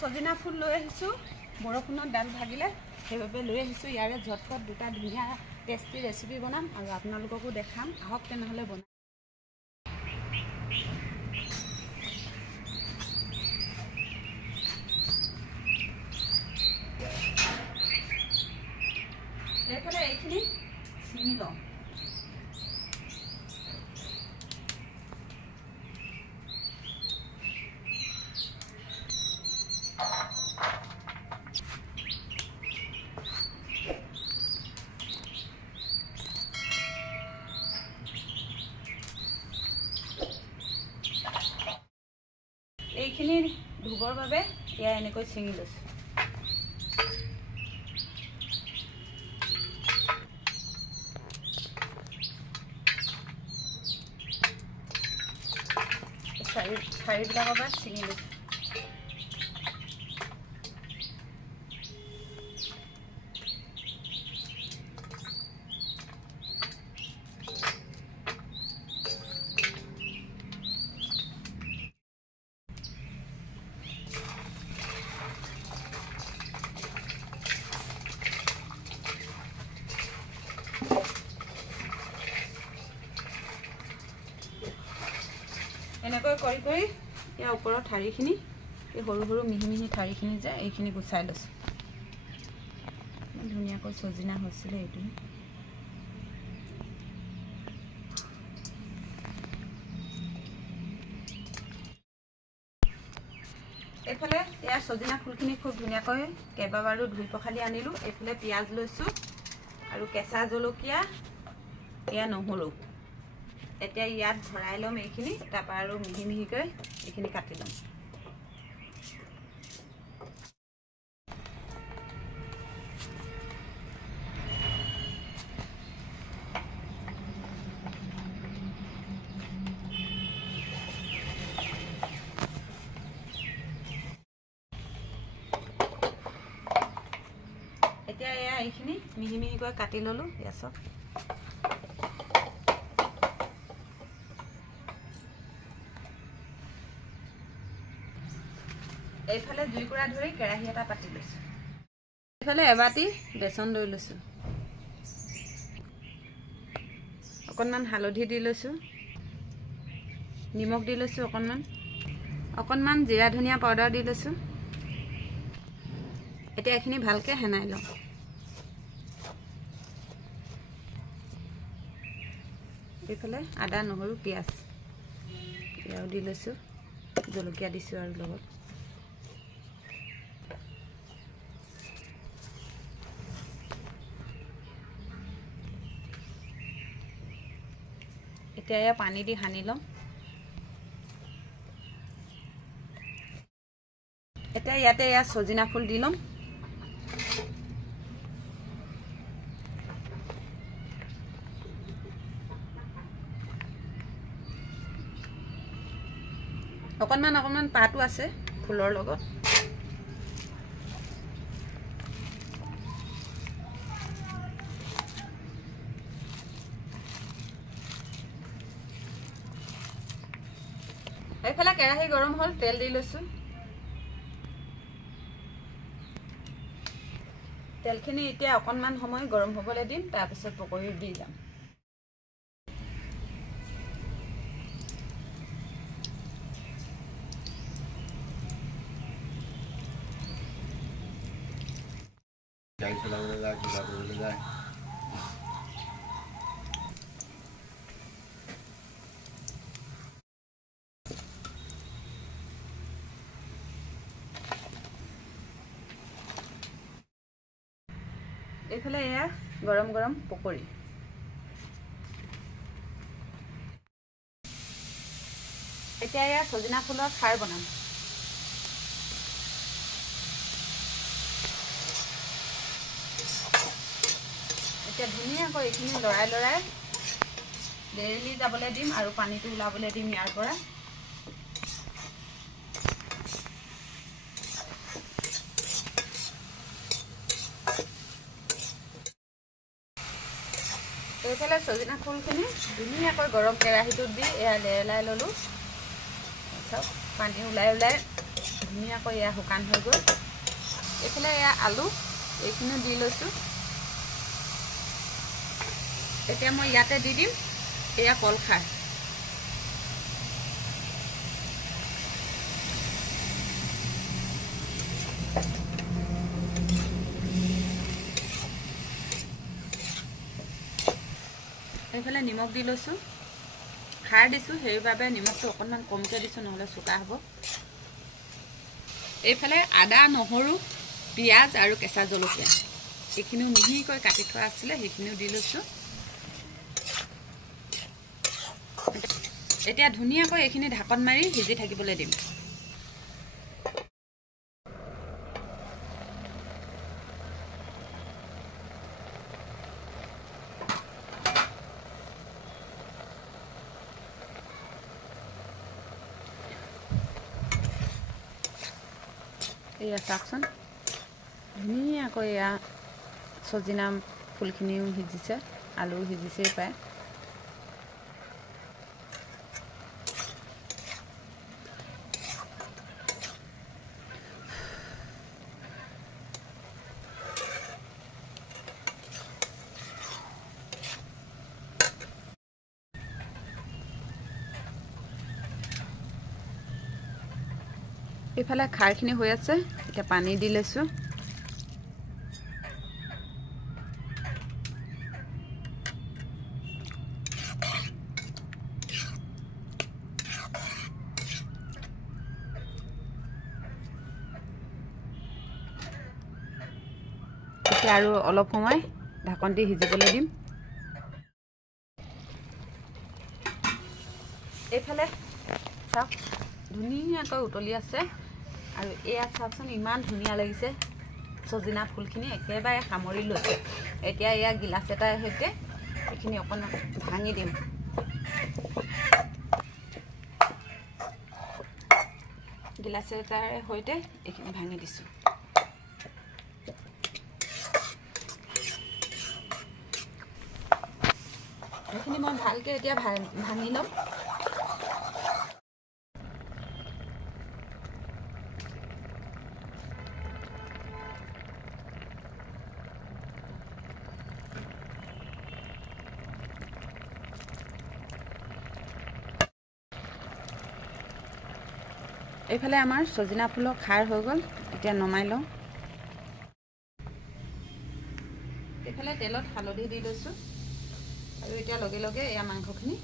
সজিনা ফুল লৈ আহিছো বৰষুণত ডাল ভাগিলে সেইভাবে লৈ আহিছো ইয়াৰে ঝটপট দুটা ধুনীয়া টেষ্টি ৰেচিপি বনাম আৰু আপোনালোককো দেখাম আহক তেনেহলে বনাম এফালে এইখিনি চিনি লওঁ এইখিনি ধুবৰ বাবে ইয়া এনেকৈ চিঙি লৈছো ঠাৰিবিলাকৰ পৰা চিঙি লৈছো এনেকৈ কৰি কৰি ইয়াৰ ওপৰৰ ঠাৰিখিনি এই সৰু সৰু মিহি মিহি ঠাৰিখিনি যে এইখিনি গুচাই লৈছো ধুনীয়াকৈ সজিনা হৈছিলে এইটো এইফালে ইয়াৰ সজিনা ফুলখিনি খুব ধুনীয়াকৈ কেইবাবাৰো ধুই পখালি আনিলো এইফালে পিঁয়াজ লৈছো আৰু কেঁচা জলকীয়া এয়া নহৰু এতিয়া ইয়াত ভৰাই লম এইখিনি তাৰপৰা আৰু মিহি মিহিকৈ এইখিনি কাটি লম এতিয়া এয়া এইখিনি মিহি মিহিকৈ কাটি ললো এয়া চব এইফালে জুইকুৰা ধৰি কেৰাহী এটা পাতি লৈছো এইফালে এবাটি বেচন লৈ লৈছো অকণমান হালধি দি লৈছো নিমখ দি লৈছো অকণমান জিৰা ধনিয়া পাউডাৰ দি লৈছো এতিয়া এইখিনি ভালকে হেনাই লওঁ এইফালে আদা নহৰু পিঁয়াজ এয়াও দি লৈছো জলকীয়া দিছো আৰু লগত এতিয়া এয়া পানী দি সানি লম এতিয়া ইয়াতে এয়া সজিনা ফুল দি লম অকণমান পাতো আছে ফুলৰ লগত এইফালে কেৰাহী গৰম হ'ল তেল দি লৈছো তেলখিনি এতিয়া অকণমান সময় গৰম হ'বলৈ দিম তাৰপিছত পকৰি দি যাম এইফালে এয়া গৰম গৰম পকৰি এতিয়া এয়া সজিনা ফুলৰ খাৰ বনাম এতিয়া ধুনীয়াকৈ এইখিনি লৰাই লৰাই দেৰিলি যাবলৈ দিম আৰু পানীটো ওলাবলৈ দিম ইয়াৰ পৰা এইফালে সজিনা ফুলখিনি ধুনীয়াকৈ গৰম কেৰাহীটোত দি এয়া লেৰেলাই ললো সব পানী ওলাই ওলাই ধুনীয়াকৈ এয়া শুকান হৈ গ'ল। এইফালে এয়া আলু এইখিনি দি লৈছোঁ। এতিয়া মই ইয়াতে দি দিম এয়া কলখাৰ। এইফালে নিমখ দি লৈছোঁ। খাৰ দিছোঁ, সেইবাবে নিমখটো অকণমান কমকৈ দিছোঁ, নহ'লে চোকা হ'ব। এইফালে আদা, নহৰু, পিঁয়াজ আৰু কেঁচা জলকীয়া এইখিনিও মিহিকৈ কাটি থোৱা আছিলে, সেইখিনিও দি লৈছোঁ। এতিয়া ধুনীয়াকৈ এইখিনি ঢাকন মাৰি সিজি থাকিবলৈ দিম। এয়া চাওকচোন, ধুনীয়াকৈ এয়া চজিনা ফুলখিনিও সিজিছে, আলুও সিজিছেই পায়। এইফালে খাৰখিনি হৈ আছে, এতিয়া পানী দি লৈছোঁ। এতিয়া আৰু অলপ সময় ঢাকন দি সিজিবলৈ দিম। এইফালে চাওক ধুনীয়াকৈ উতলি আছে, আৰু এয়া চাওকচোন ইমান ধুনীয়া লাগিছে। চজিনা ফুলখিনি একেবাৰে সামৰি লৈছে। এতিয়া এয়া গিলাচ এটাৰ সৈতে এইখিনি অকণমান ভাঙি দিম। গিলাচ এটাৰ সৈতে এইখিনি ভাঙি দিছোঁ। এইখিনি মই ভালকৈ এতিয়া ভাঙি ল'ম। এইফালে আমাৰ চজিনা ফুলৰ খাৰ হৈ গ'ল, এতিয়া নমাই লওঁ। এইফালে তেলত হালধি দি লৈছোঁ, আৰু এতিয়া লগে লগে এয়া মাংসখিনি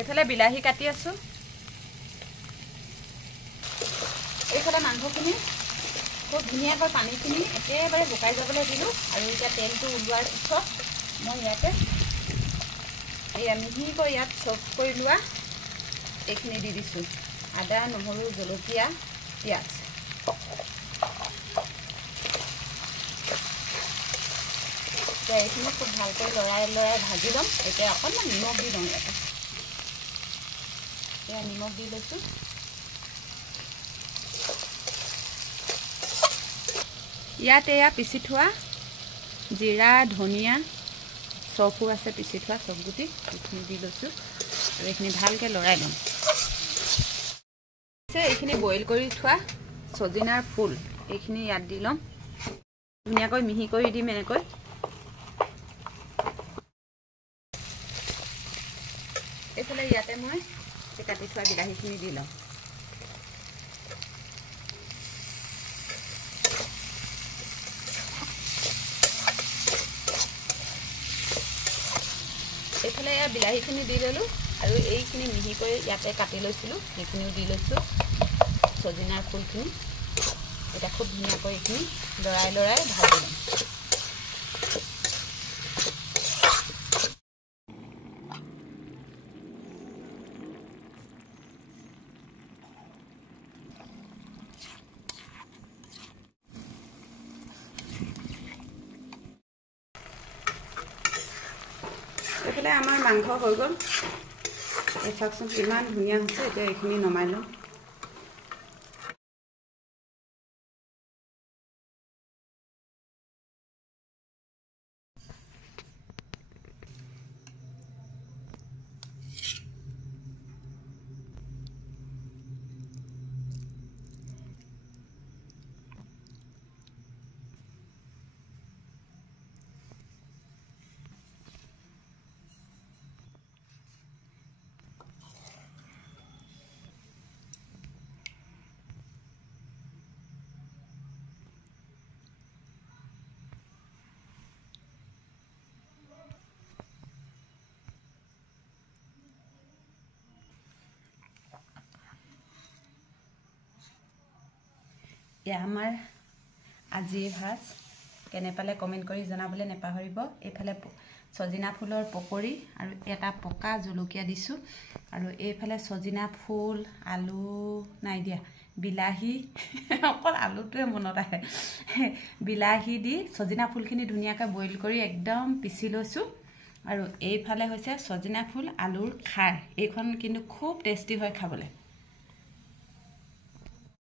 এইফালে বিলাহী কাটি আছোঁ। এইফালে মাংসখিনি খুব ধুনীয়াকৈ পানীখিনি একেবাৰে শুকাই যাবলৈ দিলোঁ, আৰু এতিয়া তেলটো ওলোৱাৰ পিছত মই ইয়াতে এয়া মিহিকৈ ইয়াত চফ কৰি লোৱা এইখিনি দি দিছোঁ। আদা, নহৰু, জলকীয়া, পিঁয়াজ। এতিয়া এইখিনি খুব ভালকৈ লৰাই ভাজি ল'ম। এতিয়া অকণমান নিমখ দি লওঁ ইয়াতে। এয়া নিমখ দি লৈছোঁ। ইয়াত এয়া পিচি থোৱা জিৰা, ধনিয়া, চফো আছে পিচি থোৱা, চফ গুটি এইখিনি দি লৈছোঁ, আৰু এইখিনি ভালকৈ লৰাই ল'ম। এইখিনি বইল কৰি থোৱা চজিনাৰ ফুল এইখিনি ইয়াত দি ল'ম। ধুনীয়াকৈ মিহি কৰি দিম এনেকৈ। এইফালে ইয়াতে মই কাটি থোৱা বিলাহীখিনি দি লওঁ। এইফালে এয়া বিলাহীখিনি দি ল'লোঁ, আৰু এইখিনি মিহিকৈ ইয়াতে কাটি লৈছিলোঁ সেইখিনিও দি লৈছোঁ। চজিনাৰ ফুলখিনি এতিয়া খুব ধুনীয়াকৈ এইখিনি লৰাই ভাজি ল'ম। এইফালে আমাৰ মাংস হৈ গ'ল এই চাওকচোন কিমান ধুনীয়া হৈছে এতিয়া এইখিনি নমাই লওঁ এয়া আমাৰ আজিৰ ভাজ কেনে পালে কমেণ্ট কৰি জনাবলৈ নেপাহৰিব এইফালে সজিনা ফুলৰ পকৰি আৰু এটা পকা জলকীয়া দিছোঁ আৰু এইফালে সজিনা ফুল আলু নাই দিয়া বিলাহী অকল আলুটোৱে মনত আহে বিলাহী দি সজিনা ফুলখিনি ধুনীয়াকৈ বইল কৰি একদম পিচি লৈছোঁ আৰু এইফালে হৈছে সজিনা ফুল আলুৰ খাৰ এইখন কিন্তু খুব টেষ্টি হয় খাবলৈ